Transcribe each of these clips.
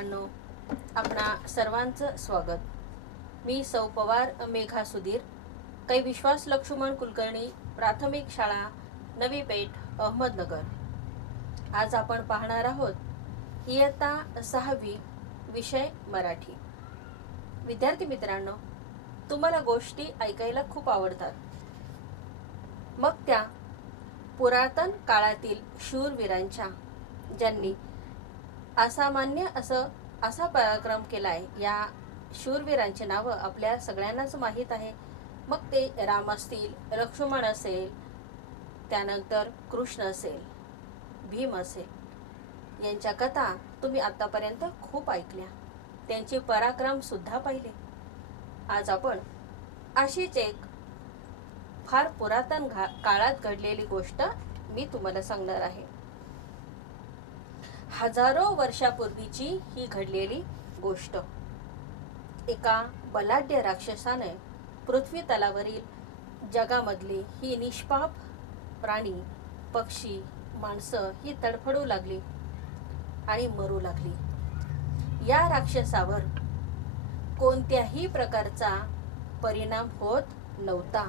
मित्रांनो, आपणा सर्वांचं स्वागत। मी सौ पवार मेघा सुधीर, कै विश्वास लक्ष्मण कुलकर्णी, प्राथमिक शाळा नवी पेठ, अहमदनगर। आज आपण पाहणार आहोत इयत्ता 6वी, विषय मराठी। विद्यार्थी मित्रांनो, तुम्हाला गोष्टी ऐकायला खूप आवडतात, मग त्या पुरातन काळातील शूरवीरांच्या, ज्यांनी असामान्य असा पराक्रम केलाय, या शूरवीरांची नावं आपल्या सगळ्यांनाच माहीत आहे। मग ते राम असतील, लक्ष्मण असेल, त्यानंतर कृष्ण असेल, भीम असेल, यांच्या कथा तुम्ही आतापर्यंत खूप ऐकल्या, त्यांचे पराक्रम सुद्धा पाहिले। आज आपण अशीच एक फार पुरातन काळात घडलेली गोष्ट मी तुम्हाला सांगणार आहे। हजारो वर्षापूर्वीची ही घडलेली गोष्ट। एका बलाढ्य राक्षसाने पृथ्वी तलावरील जगामधली ही निष्पाप प्राणी, पक्षी, माणसं ही तडफडू लागली आणि मरू लागली। या राक्षसावर कोणत्याही प्रकारचा परिणाम होत नव्हता,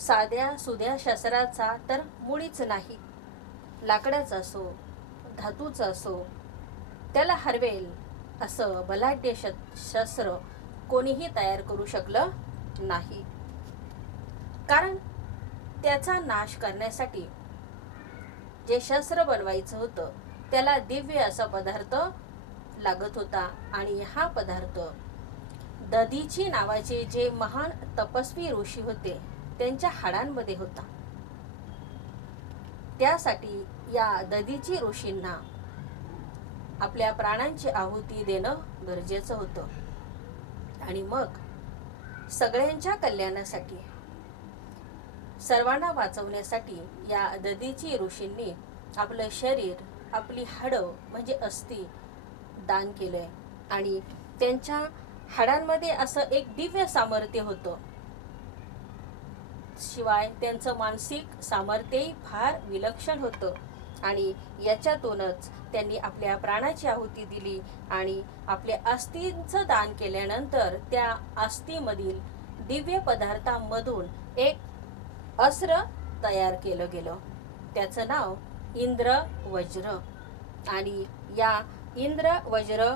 साध्या सुध्या शस्त्राचा तर मुळीच नाही। लाकडाचा असो, धातूचा असो, त्याला हरवेल असं बलाढ्य शस्त्र कोणीही तयार करू शकलं नाही, कारण त्याचा नाश करण्यासाठी जे शस्त्र बनवायचं होतं त्याला दिव्य असा पदार्थ लागत होता, आणि हा पदार्थ दधीची नावाचे जे महान तपस्वी ऋषी होते त्यांच्या हाडांमध्ये होता। त्यासाठी या दधीची ऋषींना आपल्या प्राणांची आहुती देणं गरजेचं होतं, आणि मग सगळ्यांच्या कल्याणासाठी, सर्वांना वाचवण्यासाठी या दधीची ऋषींनी आपलं शरीर, आपली हाडं म्हणजे अस्थि दान केलंय, आणि त्यांच्या हाडांमध्ये असं एक दिव्य सामर्थ्य होतं। शिवाय त्यांचं मानसिक सामर्थ्यही फार विलक्षण होतं, आणि याच्यातूनच त्यांनी आपल्या प्राणाची आहुती दिली, आणि आपल्या अस्थींचं दान केल्यानंतर त्या अस्थीमधील दिव्य पदार्थांमधून एक अस्त्र तयार केलं गेलं। त्याचं नाव इंद्र वज्र, आणि या इंद्र वज्र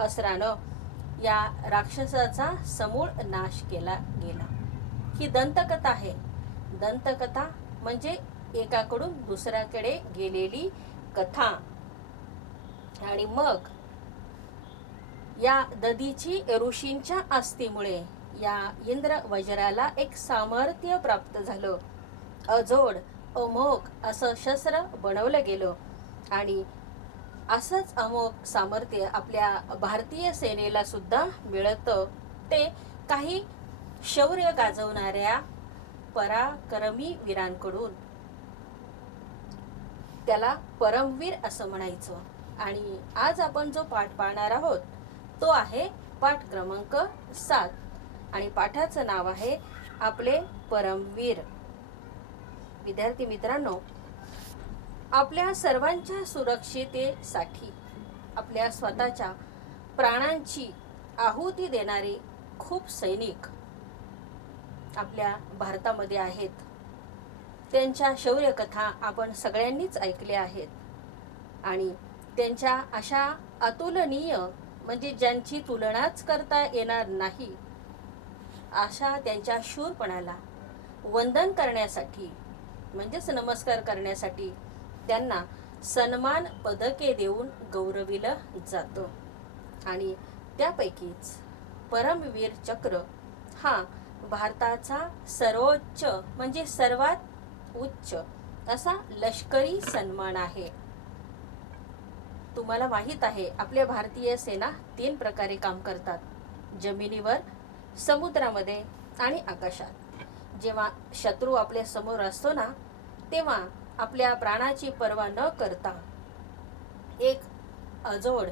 अस्त्रानं या राक्षसाचा समूळ नाश केला गेला। ही दंतकथा आहे। दंतकथा म्हणजे एकाकडून दुसऱ्याकडे गेलेली कथा। आणि मग या दधीची ऋषींच्या अस्थिमुळे या इंद्र वज्राला एक सामर्थ्य प्राप्त झालं। अजोड अमोघ असं शस्त्र बनवलं गेलं, आणि असंच अमोघ सामर्थ्य आपल्या भारतीय सेनेला सुद्धा मिळतं, ते काही शौर्य गाजवणाऱ्या पराक्रमी वीरांकडून। त्याला परमवीर असं म्हणायचं। आणि आज आपण जो पाठ पाहणार आहोत तो आहे पाठ क्रमांक 7, आणि पाठाचं नाव आहे आपले परमवीर। विद्यार्थी मित्रांनो, आपल्या सर्वांच्या सुरक्षिततेसाठी आपल्या स्वतःच्या प्राणांची आहुती देणारे खूप सैनिक आपल्या भारतामध्ये आहेत। त्यांच्या शौर्य कथा आपण सगळ्यांनीच ऐकल्या आहेत, आणि त्यांच्या अशा अतुलनीय म्हणजे ज्यांची तुलनाच करता येणार नाही अशा त्यांच्या शूरपणाला वंदन करण्यासाठी, म्हणजेच नमस्कार करण्यासाठी त्यांना सन्मान पदके देऊन गौरविलं जातं। आणि त्यापैकीच परमवीर चक्र हा भारताचा सर्वोच्च म्हणजे सर्वात उच्च असा लष्करी सन्मान आहे। तुम्हाला माहित आहे, आपल्या भारतीय सेना 3 प्रकारे काम करतात: जमिनीवर, समुद्रामध्ये आणि आकाशात। जेव्हा शत्रू आपल्या समोर असतो ना, तेव्हा आपल्या प्राणाची पर्वा न करता एक अजोड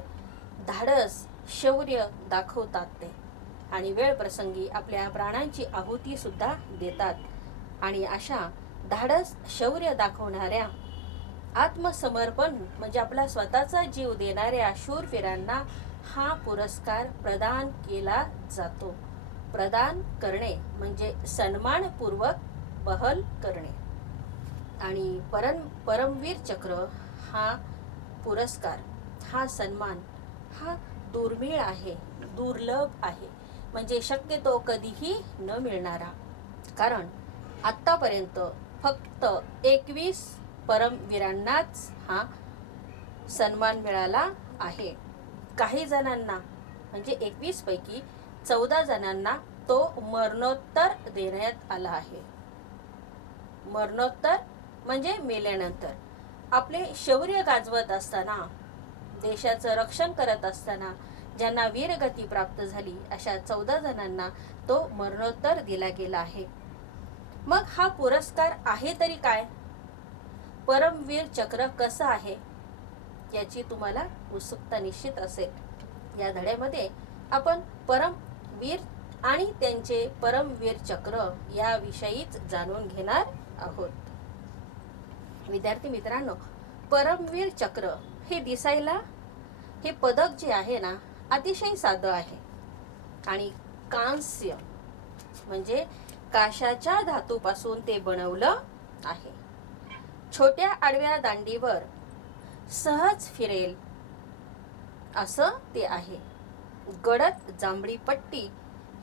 धाडस शौर्य दाखवतात ते, आणि वेळ प्रसंगी आपल्या प्राणांची आहुती सुद्धा देतात। आणि अशा धाडस शौर्य दाखवणाऱ्या आत्मसमर्पण म्हणजे आपला स्वतःचा जीव देणाऱ्या शूरवीरांना हा पुरस्कार प्रदान केला जातो. प्रदान करणे म्हणजे सन्मानपूर्वक बहल करणे. आणि परमवीर चक्र हा पुरस्कार, हा सन्मान हा दुर्मिळ आहे, दुर्लभ आहे, म्हणजे शक्यतो कधीही न मिळणारा. कारण आत्तापर्यंत फक्त 21 परमवीरांनाच हा सन्मान मिळाला आहे. काही जणांना म्हणजे 21 पैकी 14 जणांना तो मरणोत्तर देण्यात आला आहे. मरणोत्तर म्हणजे मेल्यानंतर. आपले शौर्य गाजवत असताना, देशाचं रक्षण करत असताना ज्यांना वीरगती प्राप्त झाली अशा 14 जणांना तो मरणोत्तर दिला गेला आहे. मग हा पुरस्कार आहे तरी काय? परमवीर चक्र कसं आहे याची तुम्हाला उत्सुकता निश्चित असेल. या धड्यामध्ये आपण परमवीर आणि त्यांचे परमवीर चक्र याविषयीच जाणून घेणार आहोत. विद्यार्थी मित्रांनो, परमवीर चक्र हे दिसायला, हे पदक जे आहे ना, अतिशय साधं आहे आणि कांस्य म्हणजे काशाच्या धातूपासून ते बनवलं आहे. छोट्या आडव्या दांडीवर सहज फिरेल असं ते आहे. गडद जांभळी पट्टी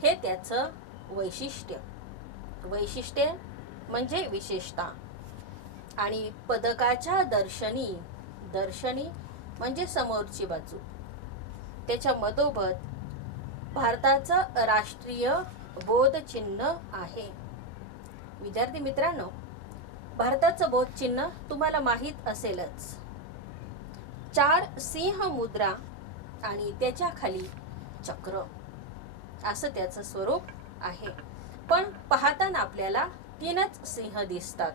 हे त्याचं वैशिष्ट्य. वैशिष्ट्य म्हणजे विशेषता. आणि पदकाच्या दर्शनी म्हणजे समोरची बाजू, त्याच्या मधोमध भारताचं राष्ट्रीय बोधचिन्ह आहे. विद्यार्थी मित्रांनो, भारताचं बोधचिन्ह तुम्हाला माहीत असेलच. 4 सिंह मुद्रा आणि त्याच्या खाली चक्र असं त्याचं स्वरूप आहे. पण पाहताना आपल्याला 3च सिंह दिसतात,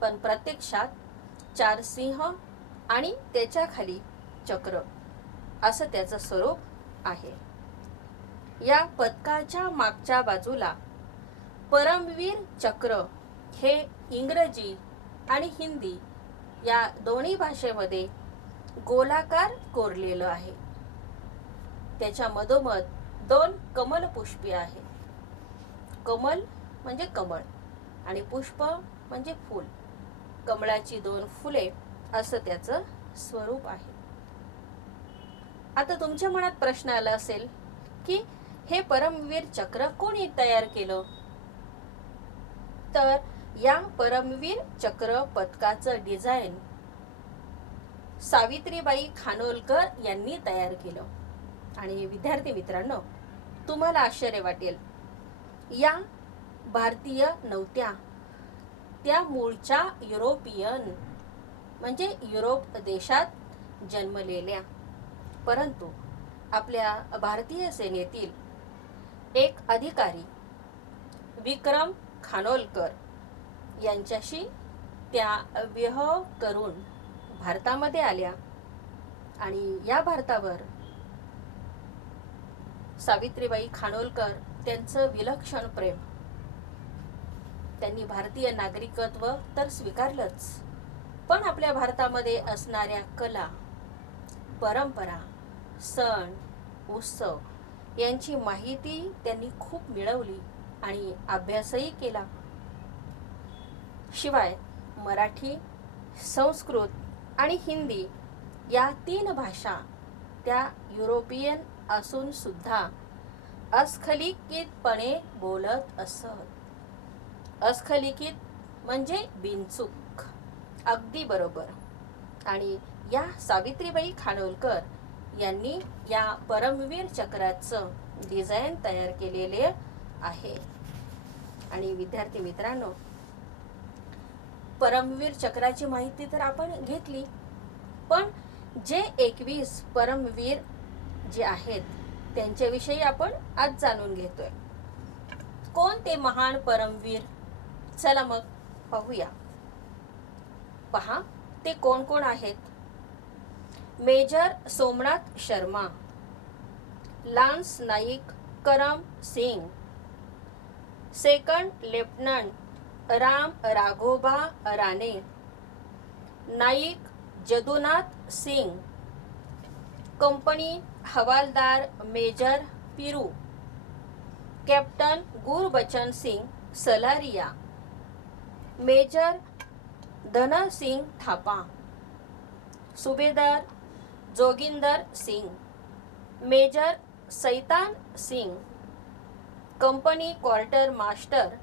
पण प्रत्यक्षात 4 सिंह आणि त्याच्या खाली चक्र असं त्याचं स्वरूप आहे. या पदकाच्या मागच्या बाजूला परमवीर चक्र हे इंग्रजी आणि हिंदी या दोन्ही भाषेमध्ये गोलाकार कोरलेलं आहे. त्याच्या मधोमध 2 कमल पुष्पे आहे. कमल म्हणजे कमळ आणि पुष्प म्हणजे फूल. कमळाची 2 फुले असं त्याचं स्वरूप आहे. आता तुमच्या मनात प्रश्न आला असेल की हे परमवीर चक्र कोणी तयार केलं? तर या परमवीर चक्र पदकाचं डिझाईन सावित्रीबाई खानोलकर यांनी तयार केलं. आणि विद्यार्थी मित्रांनो, तुम्हाला आश्चर्य वाटेल, या भारतीय नव्हत्या. त्या मूळच्या युरोपियन म्हणजे युरोप देशात जन्मलेल्या, परंतु आपल्या भारतीय सेनेतील एक अधिकारी विक्रम खानोलकर यांच्याशी त्या विवाह करून भारतामध्ये आल्या. आणि या भारतावर सावित्रीबाई खानोलकर त्यांचं विलक्षण प्रेम, त्यांनी भारतीय नागरिकत्व तर स्वीकारलंच, पण आपल्या भारतामध्ये असणाऱ्या कला, परंपरा, सण, उत्सव यांची माहिती त्यांनी खूप मिळवली आणि अभ्यासही केला. शिवाय मराठी, संस्कृत आणि हिंदी या 3 भाषा त्या युरोपियन असून सुद्धा अस्खलितपणे बोलत असत. अस्खलित म्हणजे बिनचूक, अगदी बरोबर. आणि या सावित्रीबाई खानोलकर यांनी या परमवीर चक्राचं डिझाईन तयार केलेले आहे. आणि विद्यार्थी मित्रांनो, परमवीर चक्राची माहिती तर आपण घेतली, पण जे 21 परमवीर जे आहेत त्यांच्याविषयी आपण आज जाणून घेतोय. कोण ते महान परमवीर? चला मग पाहूया. पहा ते कोण कोण आहेत. Major Somnath Sharma, lance Naik Karam Singh, second lieutenant Ram Raghoba Rane, Naik Jadunath Singh, company Havildar major Piru, captain Gurbachan Singh Salaria, major Dhan Singh थापा, सुभेदार जोगिंदर सिंग, मेजर सैतान Singh, company quarter master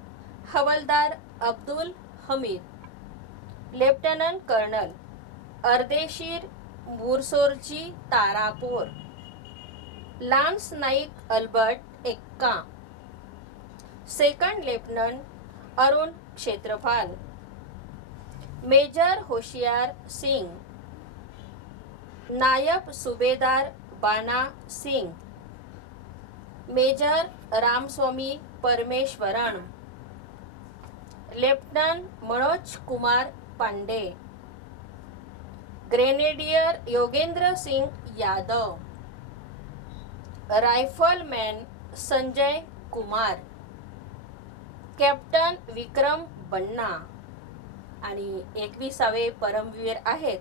Havildar Abdul Hamid, lieutenant colonel Ardeshir Burzorji Tarapore, lance Naik Albert Ekka, second lieutenant Arun Khetarpal, major Hoshiar Singh, Naib Subedar Bana Singh, major Ramaswamy Parameswaran, lieutenant Manoj Kumar Pandey, grenadier Yogendra Singh Yadav, rifleman Sanjay Kumar, captain Vikram बन्ना आणि 21वे परमवीर आहेत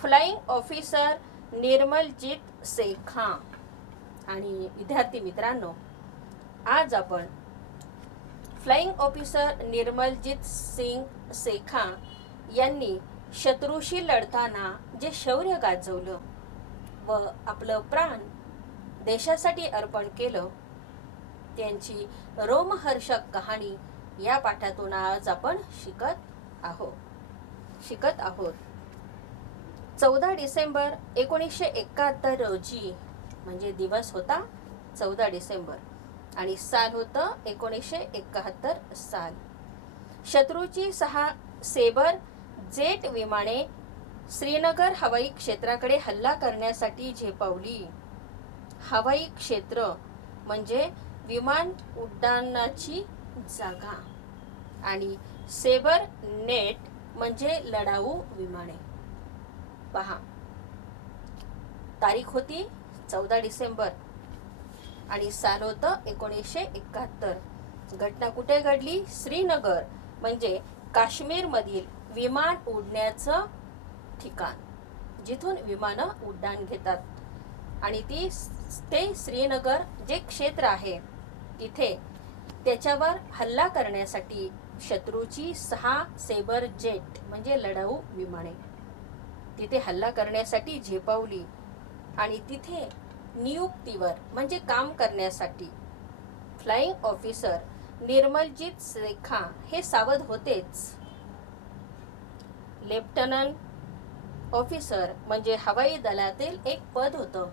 फ्लाइंग ऑफिसर निर्मलजीत सेखा. आणि विद्यार्थी मित्रांनो, आज आपण फ्लाइंग ऑफिसर निर्मलजीत सिंग सेखा यांनी शत्रूशी लढताना जे शौर्य गाजवलं व आपलं प्राण देशासाठी अर्पण केलं त्यांची रोमहर्षक कहाणी या पाठातून आज आपण शिकत आहोत. 14 डिसेंबर 1971 रोजी म्हणजे दिवस होता 14 डिसेंबर आणि साल होतं 1971 साल. शत्रूची 6 सेबर जेट विमाने श्रीनगर हवाई क्षेत्राकडे हल्ला करण्यासाठी झेपावली. हवाई क्षेत्र म्हणजे विमान उड्डाणाची जागा आणि सेबर नेट म्हणजे लढाऊ विमाने. पहा, तारीख होती 14 डिसेंबर आणि साल होतं 1971. घटना कुठे घडली? श्रीनगर म्हणजे काश्मीर मधील विमान उडण्याचं ठिकाण, जिथून विमानं उड्डाण घेतात. आणि ते श्रीनगर जे क्षेत्र आहे तिथे त्याच्यावर हल्ला करण्यासाठी शत्रूची 6 सेबर जेट म्हणजे लढाऊ विमाने तिथे हल्ला करण्यासाठी झेपावली. आणि तिथे नियुक्तीवर म्हणजे काम करण्यासाठी फ्लाइंग ऑफिसर निर्मलजीत सेखा हे सावध होतेच. लेफ्टनंट ऑफिसर म्हणजे हवाई दलातील एक पद होतं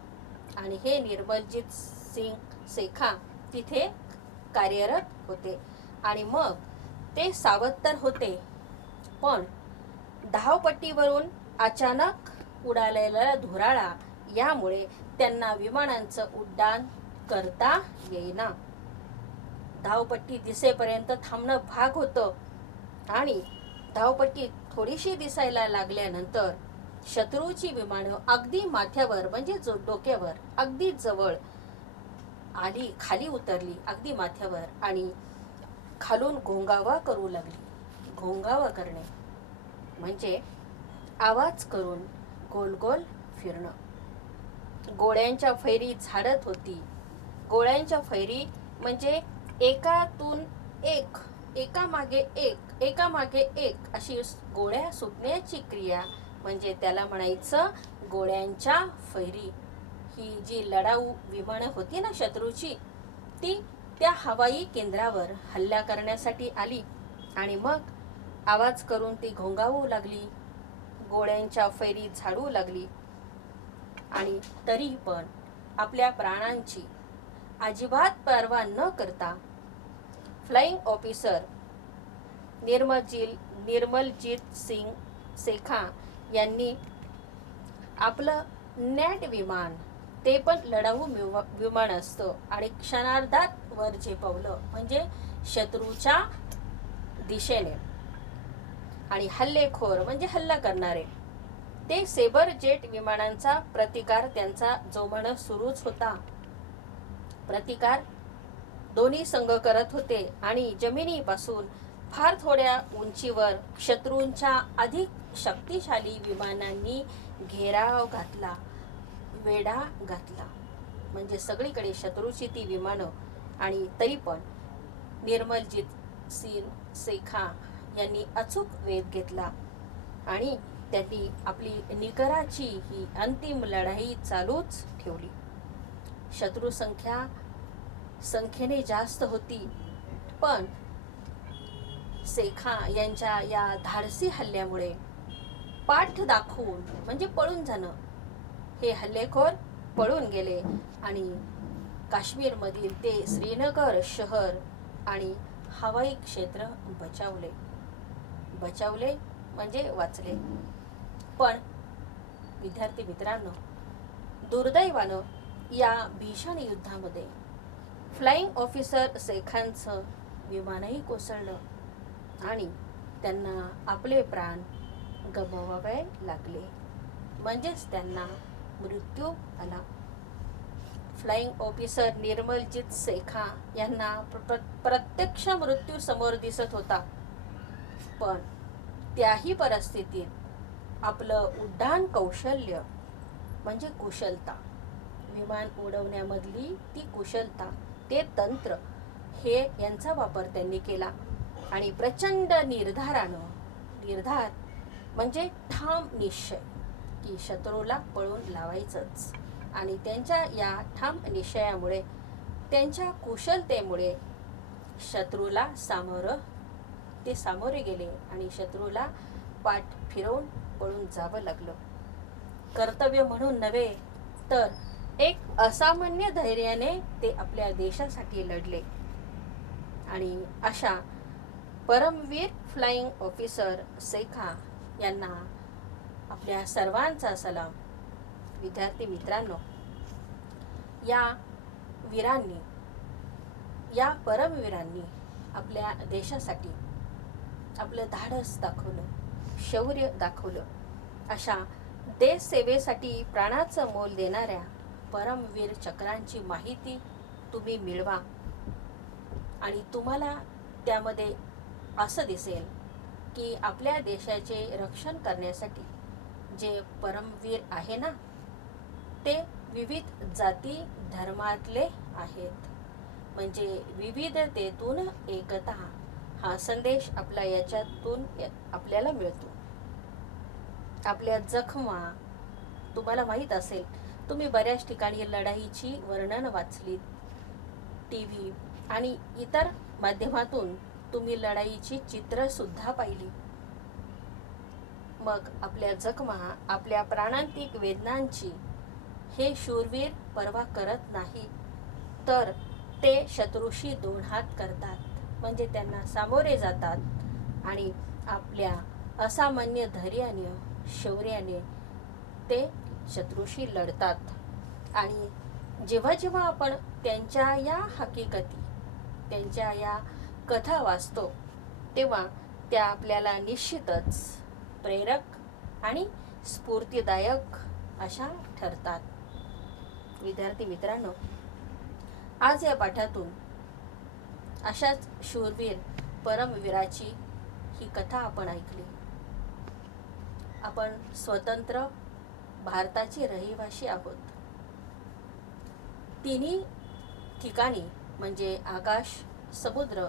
आणि हे निर्मलजीत सिंग सेखा तिथे कार्यरत होते. आणि मग ते सावध तर होते, पण धावपट्टीवरून अचानक उडालेला धुराळा यामुळे त्यांना विमानांचं उड्डाण करता येईना. धावपट्टी दिसेपर्यंत थांबणं भाग होतं आणि धावपट्टी थोडीशी दिसायला लागल्यानंतर शत्रूची विमानं अगदी माथ्यावर म्हणजे डोक्यावर अगदी जवळ आली, खाली उतरली अगदी माथ्यावर आणि खालून घोंगावा करू लागली. घोंगावा करणे म्हणजे आवाज करून गोल गोल फिरणं. गोळ्यांच्या फैरी झाडत होती. गोळ्यांच्या फैरी म्हणजे एकातून एक, एकामागे एक अशी गोळ्या सुटण्याची क्रिया म्हणजे त्याला म्हणायचं गोळ्यांच्या फैरी. ही जी लढाऊ विमानं होती ना शत्रूची, ती त्या हवाई केंद्रावर हल्ला करण्यासाठी आली आणि मग आवाज करून ती घोंगावू लागली, गोळ्यांच्या फैरी झाडू लागली. आणि तरी पण आपल्या प्राणांची अजिबात पर्वा न करता फ्लाइंग ऑफिसर निर्मलजीत सिंग सेखा यांनी आपलं नॅट विमान, ते पण लढाऊ विमान असतं आणि क्षणार्धात वर झेपावलं म्हणजे शत्रूच्या दिशेने. आणि हल्लेखोर म्हणजे हल्ला करणारे ते सेबर जेट विमानांचा प्रतिकार त्यांचा जोमानं सुरूच होता. प्रतिकार दोन्ही संघ करत होते आणि जमिनीपासून फार थोड्या उंचीवर शत्रूंच्या अधिक शक्तिशाली विमानांनी घेराव घातला, वेढा घातला. म्हणजे सगळीकडे शत्रूची ती विमानं. आणि तरी पण निर्मलजीत सिंग सेखा यांनी अचूक वेध घेतला आणि त्यांनी आपली निकराची ही अंतिम लढाई चालूच ठेवली. शत्रू संख्येने जास्त होती, पण सेखा यांच्या या धाडसी हल्ल्यामुळे पाठ दाखवून म्हणजे पळून जाणं, हे हल्लेखोर पळून गेले आणि काश्मीरमधील ते श्रीनगर शहर आणि हवाई क्षेत्र बचावले म्हणजे वाचले. पण विद्यार्थी मित्रांनो, दुर्दैवानं या भीषण युद्धामध्ये फ्लाइंग ऑफिसर सेखांचं विमानही कोसळलं आणि त्यांना आपले प्राण गमवावे लागले. म्हणजेच त्यांना मृत्यू आला. फ्लाइंग ऑफिसर निर्मलजीत सेखा यांना प्रत्यक्ष मृत्यू समोर दिसत होता, पण त्याही परिस्थितीत आपलं उड्डाण कौशल्य म्हणजे कुशलता, विमान उडवण्यामधली ती कुशलता, ते तंत्र, हे यांचा वापर त्यांनी केला आणि प्रचंड निर्धार म्हणजे ठाम निश्चय की शत्रूला पळून लावायचंच. आणि त्यांच्या या ठाम निश्चयामुळे, त्यांच्या कुशलतेमुळे शत्रूला सामोरे गेले आणि शत्रूला पाठ फिरवून पळून जावं लागलं. कर्तव्य म्हणून नव्हे, तर एक असामान्य धैर्याने ते आपल्या देशासाठी लढले. आणि अशा परमवीर फ्लाइंग ऑफिसर सेखा यांना आपल्या सर्वांचा सलाम. विद्यार्थी मित्रांनो, या वीरांनी, या परमवीरांनी आपल्या देशासाठी आपलं धाडस दाखवलं, शौर्य दाखवलं. अशा देश सेवेसाठी प्राणाचं मोल देणाऱ्या परमवीर चक्रांची माहिती तुम्ही मिळवा आणि तुम्हाला त्यामध्ये असं दिसेल की आपल्या देशाचे रक्षण करण्यासाठी जे परमवीर आहे ना, ते विविध जाती धर्मातले आहेत. म्हणजे विविधतेतून एकता हा संदेश आपला याच्यातून आपल्याला मिळतो. आपल्या जखमा, तुम्हाला माहीत असेल, तुम्ही बऱ्याच ठिकाणी लढाईची वर्णन वाचलीत, TV आणि इतर माध्यमातून तुम्ही लढाईची चित्र सुद्धा पाहिली. मग आपल्या जखमा, आपल्या प्राणांतिक वेदनांची हे शूरवीर पर्वा करत नाही, तर ते शत्रूशी दोन हात करतात. म्हणजे त्यांना सामोरे जातात आणि आपल्या असामान्य धैर्याने, शौर्याने ते शत्रूशी लढतात. आणि जेव्हा जेव्हा आपण त्यांच्या या हकीकती, त्यांच्या या कथा वाचतो, तेव्हा त्या आपल्याला निश्चितच प्रेरक आणि स्फूर्तिदायक अशा ठरतात. विद्यार्थी मित्रांनो, आज या पाठातून अशाच शूरवीर परमवीराची ही कथा आपण ऐकली. आपण स्वतंत्र भारताचे रहिवासी आहोत. तिन्ही ठिकाणी म्हणजे आकाश, समुद्र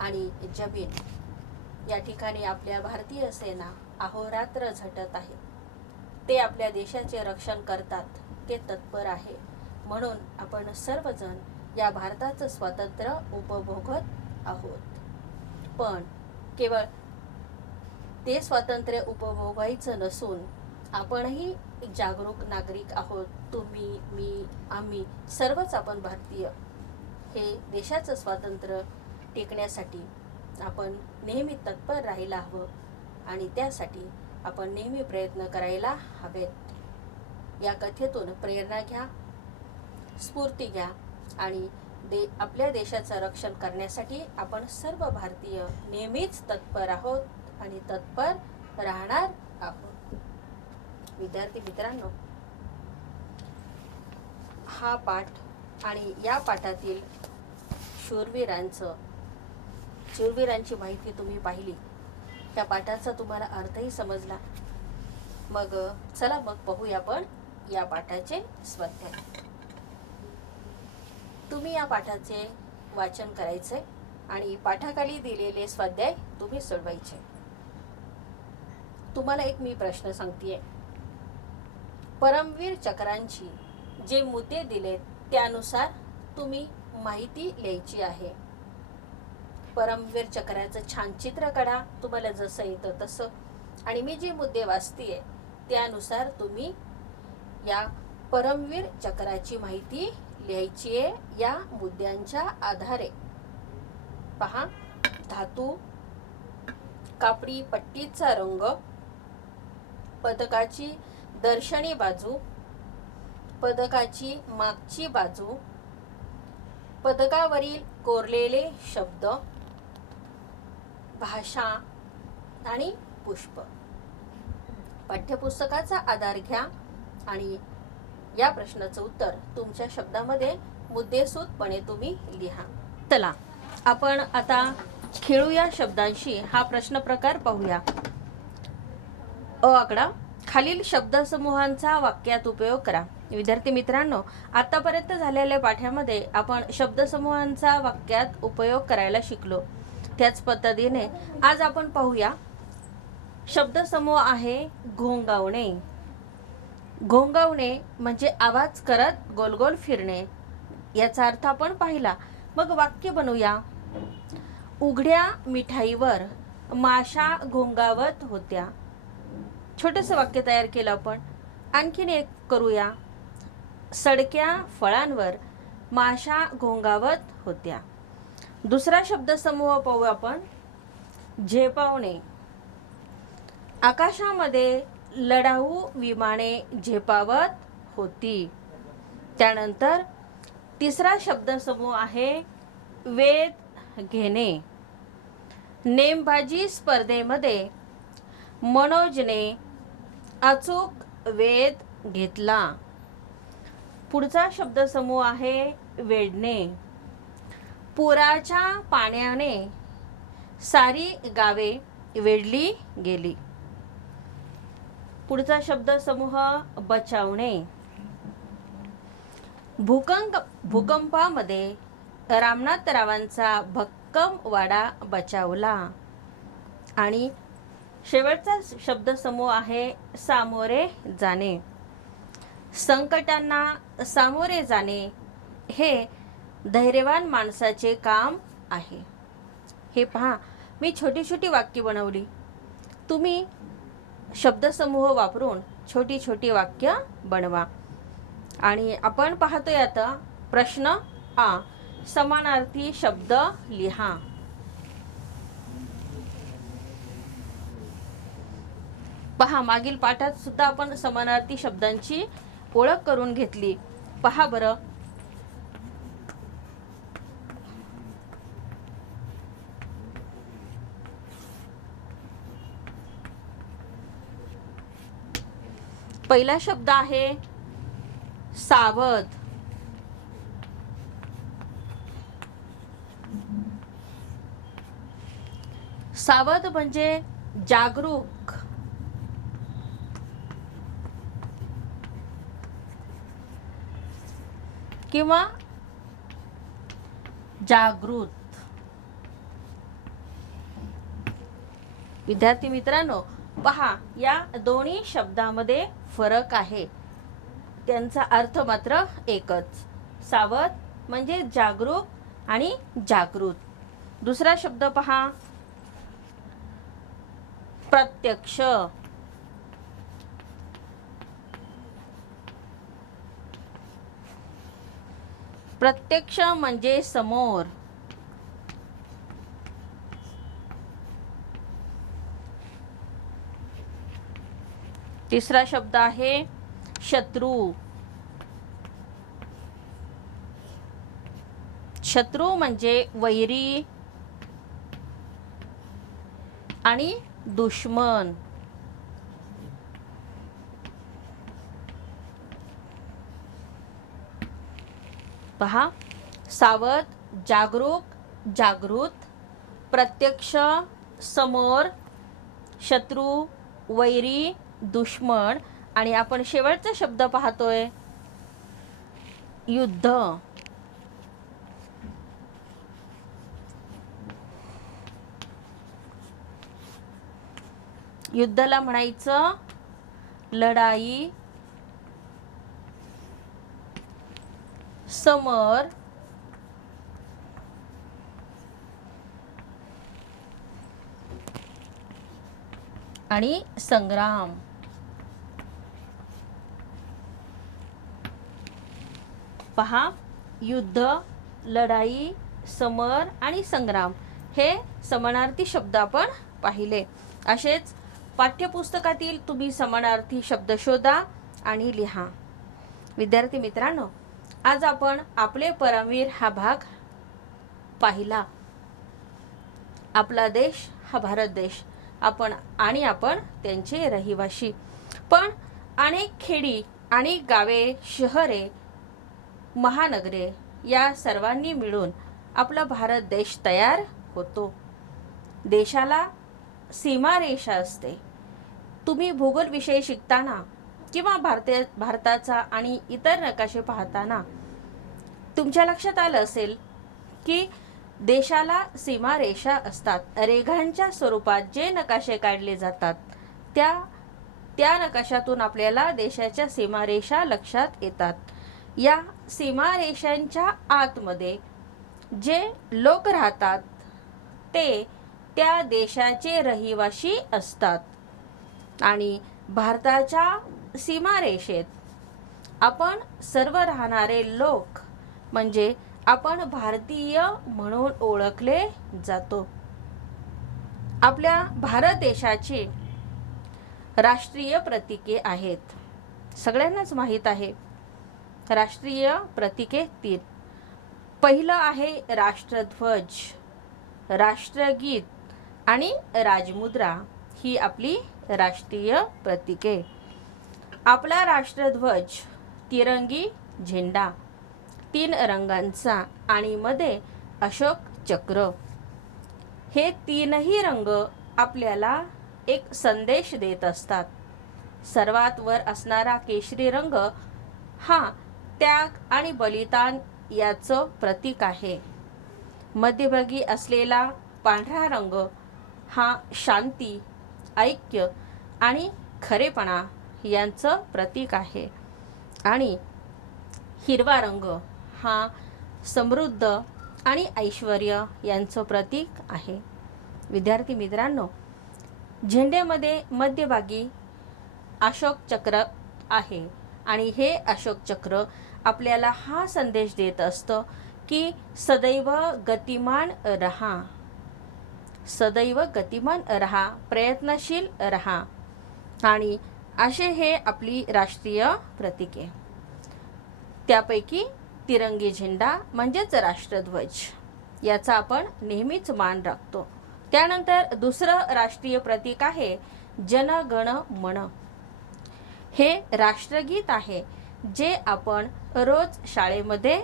आणि जमीन, या ठिकाणी आपल्या भारतीय सेना अहोरात्र झटत आहे. ते आपल्या देशाचे रक्षण करतात, ते तत्पर आहे. म्हणून आपण सर्वजण या भारताचं स्वातंत्र्य उपभोगत आहोत. पण केवळ ते स्वातंत्र्य उपभोगायचं नसून आपणही जागरूक नागरिक आहोत. तुम्ही, मी, आम्ही सर्वच आपण भारतीय. हे देशाचं स्वातंत्र्य टिकण्यासाठी आपण नेहमी तत्पर राहायला हवं आणि त्यासाठी आपण नेहमी प्रयत्न करायला हवेत. या कथेतून प्रेरणा घ्या, स्फूर्ती घ्या आणि आपल्या देशाचं रक्षण करण्यासाठी आपण सर्व भारतीय नेहमीच तत्पर आहोत आणि तत्पर राहणार आहोत. विद्यार्थी मित्रांनो, हा पाठ आणि या पाठातील शूरवीरांचं शूरवीरांची माहिती तुम्ही पाहिली, त्या पाठाचा तुम्हाला अर्थही समजला. मग चला मग पाहूया आपण या पाठाचे स्वाध्याय. तुम्ही या पाठाचे वाचन करायचे आणि पाठाखाली दिलेले स्वाध्याय तुम्ही सोडवायचे. तुम्हाला एक मी प्रश्न सांगतेय. परमवीर चक्रांची जे मुद्दे दिलेत त्यानुसार तुम्ही माहिती लिहायची आहे. परमवीर चक्राचं छान चित्र काढा, तुम्हाला जसं येतं तसं, आणि मी जे मुद्दे वाचतेय त्यानुसार तुम्ही या परमवीर चक्राची माहिती लिहायची आहे. या मुद्द्यांच्या आधारे पहा, धातू, कापडी पट्टीचा रंग, पदकाची दर्शनी बाजू, पदकाची मागची बाजू, पदकावरील कोरलेले शब्द, भाषा आणि पुष्प. पाठ्यपुस्तकाचा आधार घ्या आणि या प्रश्नाचं उत्तर तुमच्या शब्दामध्ये मुद्देसूदपणे तुम्ही लिहा. चला आपण आता खेळूया शब्दांशी हा प्रश्न प्रकार पाहूया. अ आकडा, खालील शब्दसमूहांचा वाक्यात उपयोग करा. विद्यार्थी मित्रांनो, आतापर्यंत झालेल्या पाठामध्ये आपण शब्दसमूहांचा वाक्यात उपयोग करायला शिकलो. त्याच पद्धतीने आज आपण पाहूया शब्दसमूह आहे घोंगावणे. घोंगावणे म्हणजे आवाज करत गोल गोल फिरणे, याचा अर्थ आपण पाहिला. मग वाक्य बनवूया. उघड्या मिठाईवर माशा घोंगावत होत्या. छोटंसं वाक्य तयार केलं आपण. आणखीन एक करूया. सडक्या फळांवर माशा घोंगावत होत्या. दुसरा शब्दसमूह पाहू आपण, झेपावणे. आकाशामध्ये लढाऊ विमाने झेपावत होती. त्यानंतर तिसरा शब्दसमूह आहे वेध घेणे. नेमबाजी स्पर्धेमध्ये मनोजने अचूक वेध घेतला. पुढचा शब्दसमूह आहे वेढणे. पुराच्या पाण्याने सारी गावे वेढली गेली. पुढचा शब्दसमूह बचावणे. भूकंपामध्ये रामनाथरावांचा भक्कम वाडा बचावला. आणि शेवटचा शब्दसमूह आहे सामोरे जाणे. संकटांना सामोरे जाणे हे धैर्यवान माणसाचे काम आहे. हे पहा, मी छोटी छोटी वाक्य बनवली. तुम्ही शब्दसमूह वापरून छोटी छोटी वाक्य बनवा. आणि आपण पाहतोय आता प्रश्न आ, समानार्थी शब्द लिहा. पहा, मागील पाठात सुद्धा आपण समानार्थी शब्दांची ओळख करून घेतली. पहा बरं, पहिला शब्द आहे सावध. सावध म्हणजे जागरूक. किंवा जागृत. विद्यार्थी मित्रांनो, पहा, या दोन्ही शब्दामध्ये फरक आहे. त्यांचा अर्थ मात्र एकच. सावध म्हणजे जागरूक आणि जागृत. दुसरा शब्द पहा, प्रत्यक्ष. प्रत्यक्ष म्हणजे समोर. तिसरा शब्द आहे शत्रू. शत्रू म्हणजे वैरी आणि दुश्मन. पहा, सावध, जागरूक, जागृत, प्रत्यक्ष, समोर, शत्रू, वैरी, दुश्मन आणि आपण शेवटचा शब्द पाहतोय युद्ध. युद्धाला म्हणायचं लढाई, समर, आणि संग्राम. पहा, युद्ध, लढाई, समर आणि संग्राम हे समानार्थी शब्द आपण पाहिले. असेच पाठ्यपुस्तकातील तुम्ही समानार्थी शब्द शोधा आणि लिहा. विद्यार्थी मित्रांनो, आज आपण आपले परमवीर हा भाग पाहिला. आपला देश हा भारत देश, आपण त्यांचे रहिवासी. पण अनेक खेडी आणि गावे, शहरे, महानगरे या सर्वांनी मिळून आपला भारत देश तयार होतो. देशाला सीमारेषा असते. तुम्ही भूगोल विषय शिकताना किंवा भारताचा आणि इतर नकाशे पाहताना तुमच्या लक्षात आलं असेल की देशाला सीमारेषा असतात. रेघांच्या स्वरूपात जे नकाशे काढले जातात त्या नकाशातून आपल्याला देशाच्या सीमारेषा लक्षात येतात. या सीमारेषांच्या आतमध्ये जे लोक राहतात ते त्या देशाचे रहिवासी असतात आणि भारताच्या सीमारेषेत आपण सर्व राहणारे लोक म्हणजे आपण भारतीय म्हणून ओळखले जातो. आपल्या भारत देशाचे राष्ट्रीय प्रतीके आहेत. सगळ्यांनाच माहीत आहे. राष्ट्रीय प्रतीके 3. पहिलं आहे राष्ट्रध्वज, राष्ट्रगीत आणि राजमुद्रा. ही आपली राष्ट्रीय प्रतीके. आपला राष्ट्रध्वज तिरंगी झेंडा 3 रंगांचा आणि मध्ये अशोक चक्र. हे 3ही रंग आपल्याला एक संदेश देत असतात. सर्वात वर असणारा केशरी रंग हा त्याग आणि बलिदान याचं प्रतीक आहे. मध्यभागी असलेला पांढरा रंग हा शांती, ऐक्य आणि खरेपणा यांचं प्रतीक आहे आणि हिरवा रंग हा समृद्ध आणि ऐश्वर्य यांचं प्रतीक आहे. विद्यार्थी मित्रांनो, झेंड्यामध्ये मध्यभागी अशोक चक्र आहे आणि हे अशोक चक्र आपल्याला हा संदेश देत असतं की सदैव गतिमान रहा, सदैव गतिमान रहा, प्रयत्नशील रहा. आणि असे हे आपली राष्ट्रीय प्रतीके. त्यापैकी तिरंगी झेंडा म्हणजेच राष्ट्रध्वज याचा आपण नेहमीच मान राखतो. त्यानंतर दुसरं राष्ट्रीय प्रतीक आहे जन गण मन. हे राष्ट्रगीत आहे जे आपण रोज शाळेमध्ये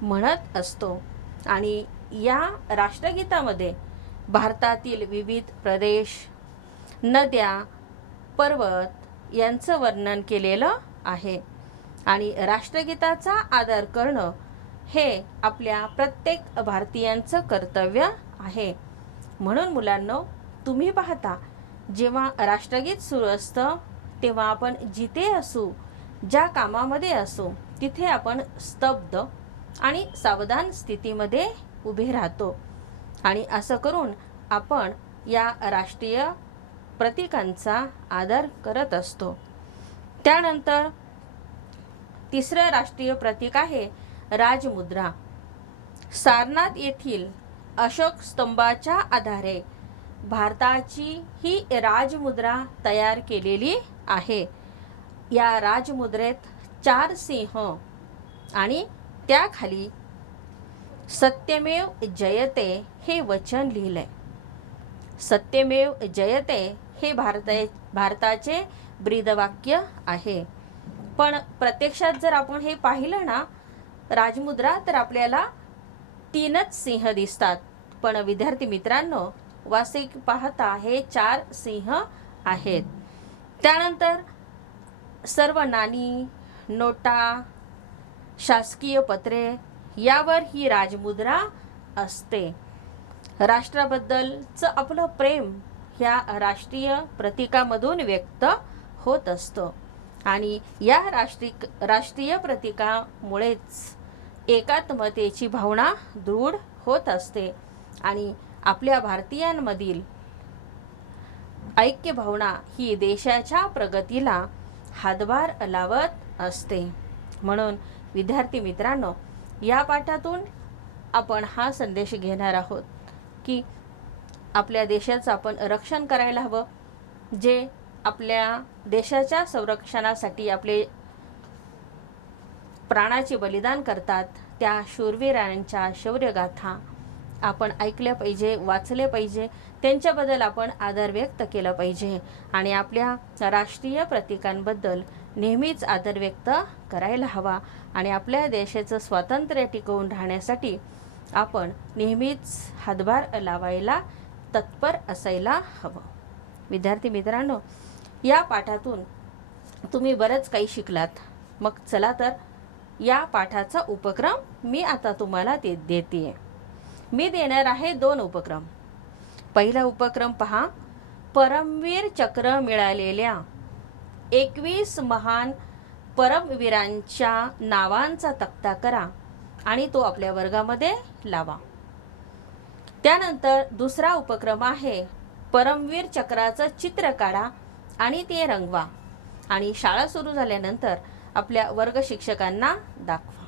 म्हणत असतो आणि या राष्ट्रगीतामध्ये भारतातील विविध प्रदेश, नद्या, पर्वत यांचं वर्णन केलेलं आहे आणि राष्ट्रगीताचा आदर करणं हे आपल्या प्रत्येक भारतीयांचं कर्तव्य आहे. म्हणून मुलांनो, तुम्ही पाहता जेव्हा राष्ट्रगीत सुरू असतं तेव्हा आपण जिथे असू, ज्या कामामध्ये असू, तिथे आपण स्तब्ध आणि सावधान स्थितीमध्ये उभे राहतो आणि असं करून आपण या राष्ट्रीय प्रतीकांचा आदर करत असतो. त्यानंतर तिसरं राष्ट्रीय प्रतीक आहे राजमुद्रा. सारनाथ येथील अशोक स्तंभाच्या आधारे भारताची ही राजमुद्रा तयार केलेली आहे. या राजमुद्रेत 4 सिंह आणि त्याखाली सत्यमेव जयते हे वचन लिहिलंय. सत्यमेव जयते हे भारताचे ब्रीदवाक्य आहे. पण प्रत्यक्षात जर आपण हे पाहिलं ना राजमुद्रा, तर आपल्याला 3च सिंह दिसतात. पण विद्यार्थी मित्रांनो, वास्तविक पाहता हे 4 सिंह आहेत. त्यानंतर सर्व नाणी, नोटा, शासकीय पत्रे यावर ही राजमुद्रा असते. राष्ट्राबद्दलचं आपलं प्रेम ह्या राष्ट्रीय प्रतीकामधून व्यक्त होत असतं आणि या राष्ट्रीय प्रतीकामुळेच एकात्मतेची भावना दृढ होत असते आणि आपल्या भारतीयांमधील ऐक्य भावना ही देशाच्या प्रगतीला हातभार लावत असते. म्हणून विद्यार्थी मित्रांनो, या पाठातून आपण हा संदेश घेणार आहोत की आपल्या देशाचं आपण रक्षण करायला हवं. जे आपल्या देशाच्या संरक्षणासाठी आपले प्राणाचे बलिदान करतात त्या शूरवीरांच्या शौर्यगाथा आपण ऐकल्या पाहिजे, वाचले पाहिजे. त्यांच्याबद्दल आपण आदर व्यक्त केला पाहिजे आणि आपल्या राष्ट्रीय प्रतीकांबद्दल नेहमीच आदर व्यक्त करायला हवा आणि आपल्या देशाचं स्वातंत्र्य टिकवून राहण्यासाठी आपण नेहमीच हातभार लावायला तत्पर असायला हवं. विद्यार्थी मित्रांनो, या पाठातून तुम्ही बरंच काही शिकलात. मग चला तर या पाठाचा उपक्रम मी आता तुम्हाला देते. मी देणार आहे 2 उपक्रम. पहिला उपक्रम पहा, परमवीर चक्र मिळालेल्या 21 महान परमवीरांच्या नावांचा तक्ता करा आणि तो आपल्या वर्गामध्ये लावा. त्यानंतर दुसरा उपक्रम आहे, परमवीर चक्राचं चित्र काढा आणि ते रंगवा आणि शाळा सुरू झाल्यानंतर आपल्या वर्ग शिक्षकांना दाखवा.